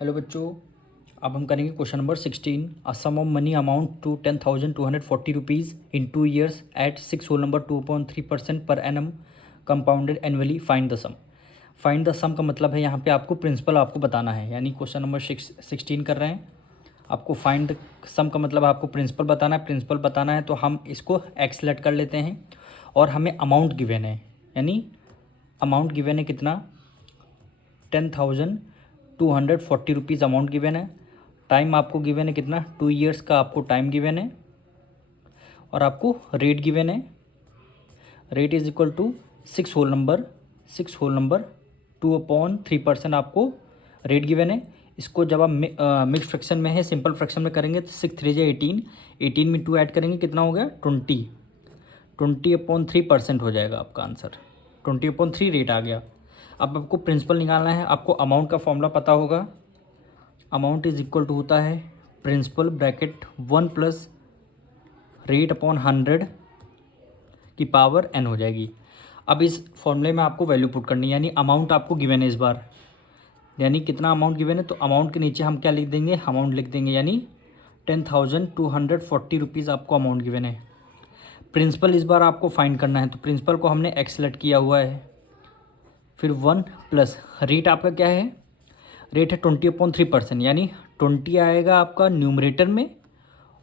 Hello बच्चों, अब हम करेंगे question number 16। A sum of money amount to 10,240 rupees in 2 years at 6 whole number 2.3% पर annum compounded annually. Find the sum. Find the sum का मतलब है यहाँ पे आपको प्रिंसिपल आपको बताना है, यानी क्वेश्चन नंबर 16 कर रहे हैं। आपको फाइंड द सम का मतलब आपको प्रिंसिपल बताना है। प्रिंसिपल बताना है तो हम इसको एक्स लेट कर लेते हैं और हमें अमाउंट गिवन है, यानी अमाउंट गिवन है कितना, 10,240 रुपीज़ अमाउंट गिवन है। टाइम आपको गिवन है कितना, 2 years का आपको टाइम गिवन है और आपको रेट गिवन है। Rate is equal to 6 whole number 2/3% आपको रेट गिवन है। इसको जब आप मिक्स फ्रैक्शन में है, सिंपल फ्रैक्शन में करेंगे तो 6 3 18, 18 में 2 ऐड करेंगे कितना हो गया 20, 20/3% हो जाएगा आपका आंसर। 20/3 रेट आ गया। अब आपको प्रिंसिपल निकालना है। आपको अमाउंट का फॉर्मूला पता होगा, अमाउंट इज इक्वल टू होता है principal bracket 1 plus rate upon 100 की पावर n हो जाएगी। अब इस फॉर्मूले में आपको वैल्यू पुट करनी है, यानी अमाउंट आपको गिवन है इस बार, यानी कितना अमाउंट गिवन है, तो अमाउंट के नीचे हम क्या लिख देंगे, अमाउंट लिख देंगे, यानी 10,240 रुपीज़ आपको अमाउंट गिवन है। प्रिंसिपल इस बार आपको फाइंड करना है, तो प्रिंसिपल को हमने एक्सलेट किया हुआ है। फिर 1 प्लस रेट आपका क्या है, रेट है 20/3%, यानी 20 आएगा आपका न्यूमरेटर में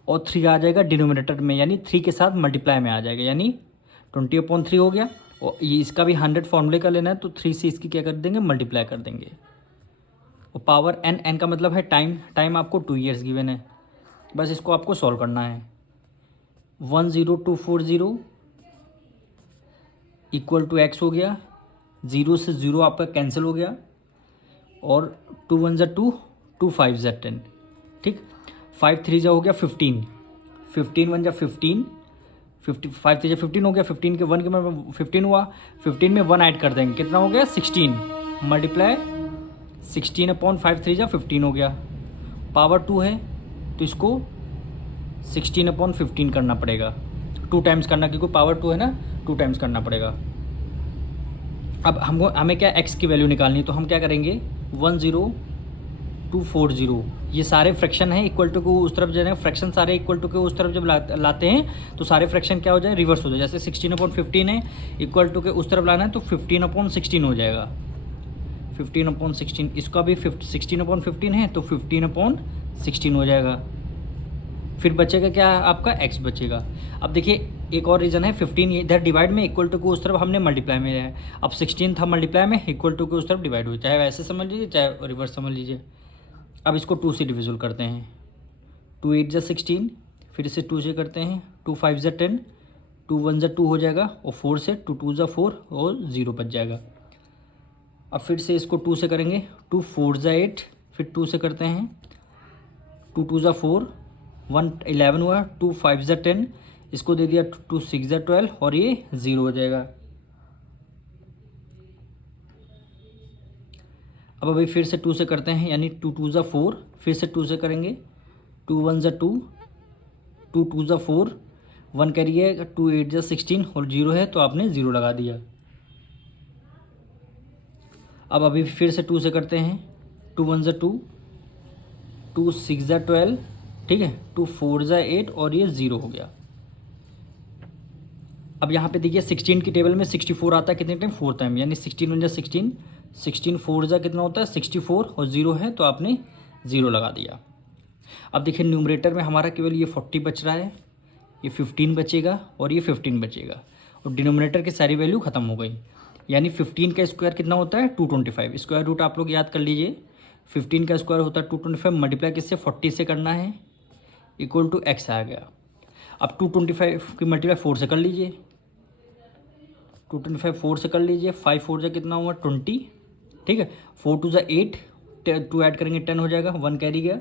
और 3 आ जाएगा डिनोमिनेटर में, यानी 3 के साथ मल्टीप्लाई में आ जाएगा, यानी 20/3 हो गया। और ये इसका भी 100 फॉर्मूले का लेना है तो 3 से इसकी क्या कर देंगे, मल्टीप्लाई कर देंगे। और पावर n का मतलब है टाइम आपको 2 years गिवन है। बस इसको आपको सॉल्व करना है। 10240 इक्वल टू एक्स हो गया, 0 से 0 आपका कैंसिल हो गया और 2 1 ज़ा 2, 2 5 ज़ा 10, ठीक। 5 3 ज़ा हो गया 15, 15 1 ज़ा 15, 5 3 ज़ा 15 हो गया। 15 के 1 के में 15 हुआ, 15 में 1 ऐड कर देंगे कितना हो गया 16, मल्टीप्लाई 16/5 3 ज़ा 15 हो गया। पावर 2 है तो इसको 16/15 करना पड़ेगा, 2 टाइम्स करना, क्योंकि पावर 2 है ना, 2 टाइम्स करना पड़ेगा। अब हमें क्या एक्स की वैल्यू निकालनी है, तो हम क्या करेंगे 10240, ये सारे फ्रैक्शन हैं इक्वल टू को उस तरफ जो है फ्रैक्शन सारे इक्वल टू के उस तरफ जब लाते हैं तो सारे फ्रैक्शन क्या हो जाए, रिवर्स हो जाए। जैसे 16/15 है, इक्वल टू के उस तरफ लाना है तो 15/16 हो जाएगा, 15/16। इसका भी 16/15 है तो 15/16 हो जाएगा। फिर बचेगा क्या, आपका x बचेगा। अब देखिए एक और रीज़न है, 15 इधर डिवाइड में, इक्वल टू को उस तरफ हमने मल्टीप्लाई में है। अब 16 था मल्टीप्लाई में, इक्वल टू के उस तरफ डिवाइड हुई, चाहे वैसे समझ लीजिए चाहे रिवर्स समझ लीजिए। अब इसको 2 से डिविजल करते हैं, 2 8 ज़ा 16, फिर इसे 2 से करते हैं, 2 5 ज़ा 10, 2 1 ज़ा 2 हो जाएगा और 4 से 2 2 ज़ा 4 और 0 बच जाएगा। अब फिर से इसको 2 से करेंगे, 2 4 ज़ा 8, फिर 2 से करते हैं, 2 2 ज़ा 4, 1 11 हुआ, 2 5 ज़ा 10, इसको दे दिया 2 6 ज़ा 12 और ये 0 हो जाएगा। अब अभी फिर से 2 से करते हैं, यानी 2 2 ज़ा 4, फिर से 2 से करेंगे, 2 1 ज़ा 2, 2 2 ज़ा 4, 1 कैरी है, 2 8 ज़ा 16 और 0 है तो आपने 0 लगा दिया। अब अभी फिर से 2 से करते हैं, 2 1 ज़ा 2, 2 6 ज़ा 12, ठीक है, 2 4 ज़ा 8 और ये 0 हो गया। अब यहाँ पे देखिए 16 की टेबल में 64 आता है कितने टाइम, 4 टाइम, यानी 16 1 ज़ा 16, 16 4 ज़ा कितना होता है 64 और 0 है तो आपने 0 लगा दिया। अब देखिए न्यूमरेटर में हमारा केवल ये 40 बच रहा है, ये 15 बचेगा और ये 15 बचेगा और डिनोमिनेटर की सारी वैल्यू ख़त्म हो गई। यानी 15 का स्क्वायर कितना होता है 225, स्क्वायर रूट आप लोग याद कर लीजिए। 15 का स्क्वायर होता है 225, मल्टीप्लाई किससे 40 से करना है, इक्वल टू एक्स आ गया। अब 225 की मल्टीप्लाई 4 से कर लीजिए, 225 4 से कर लीजिए, 5 4 जा कितना हुआ 20, ठीक है, 4 2 ज़ा 8, 2 ऐड करेंगे 10 हो जाएगा, 1 कैरी गया,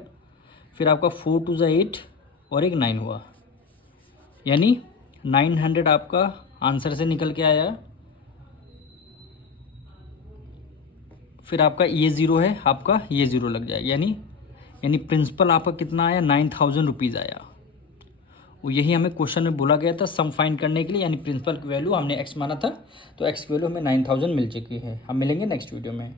फिर आपका 4 2 ज़ा 8 और एक 9 हुआ, यानी 900 आपका आंसर से निकल के आया। फिर आपका ये 0 है, आपका ये 0 लग जाएगा, यानी प्रिंसिपल आपका कितना आया 9,000 रुपीज़ आया। वो यही हमें क्वेश्चन में बोला गया था सम फाइंड करने के लिए, यानी प्रिंसिपल की वैल्यू हमने x माना था तो x की वैल्यू हमें 9,000 मिल चुकी है। हम मिलेंगे नेक्स्ट वीडियो में।